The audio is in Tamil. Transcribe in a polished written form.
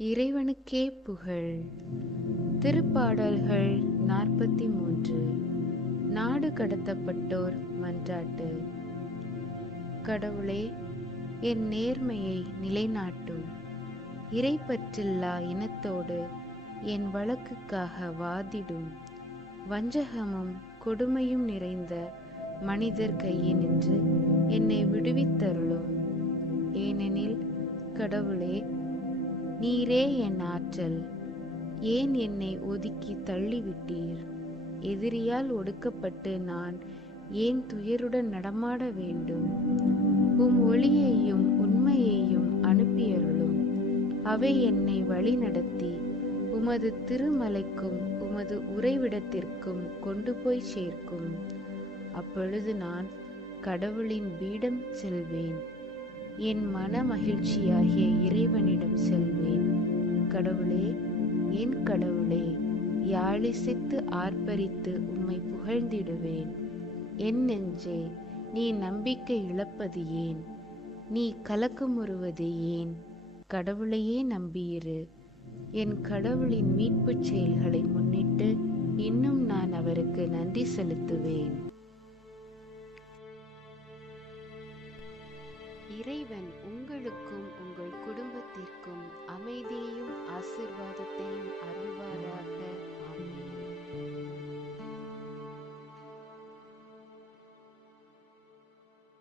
இறைவனுக்கே புகழ். திருப்பாடல்கள் 43. நாடு கடத்தப்பட்டோர் மன்றாட்டு. கடவுளே, என் நேர்மையை நிலைநாட்டும். இறைப்பற்றில்லா இனத்தோடு என் வழக்குக்காக வாதிடும். வஞ்சகமும் கொடுமையும் நிறைந்த மனிதர் கையினின்று என்னை விடுவித்தருளும். ஏனெனில் கடவுளே, நீரே என் ஆற்றல். ஏன் என்னை ஒதுக்கி தள்ளிவிட்டீர்? எதிரியால் ஒடுக்கப்பட்டு நான் ஏன் துயருடன் நடமாட வேண்டும்? உம் ஒளியையும் உண்மையையும் அனுப்பியருளும். அவை என்னை வழிநடத்தி உமது திருமலைக்கும் உமது உறைவிடத்திற்கும் கொண்டு போய் சேர்க்கும். அப்பொழுது நான் கடவுளின் பீடம் செல்வேன். என் மன மகிழ்ச்சியாகிய இறைவனிடம் செல்வேன். கடவுளே, என் கடவுளே, யாழிசைத்து ஆர்ப்பரித்து உம்மை புகழ்ந்திடுவேன். என் நெஞ்சே, நீ நம்பிக்கை இழப்பது ஏன்? நீ கலக்கமுறுவது ஏன்? கடவுளையே நம்பியிரு. என் கடவுளின் மீட்புச் செயல்களை முன்னிட்டு இன்னும் நான் அவருக்கு நன்றி செலுத்துவேன். இறைவன் உங்களுக்கும் உங்கள் குடும்பத்திற்கும்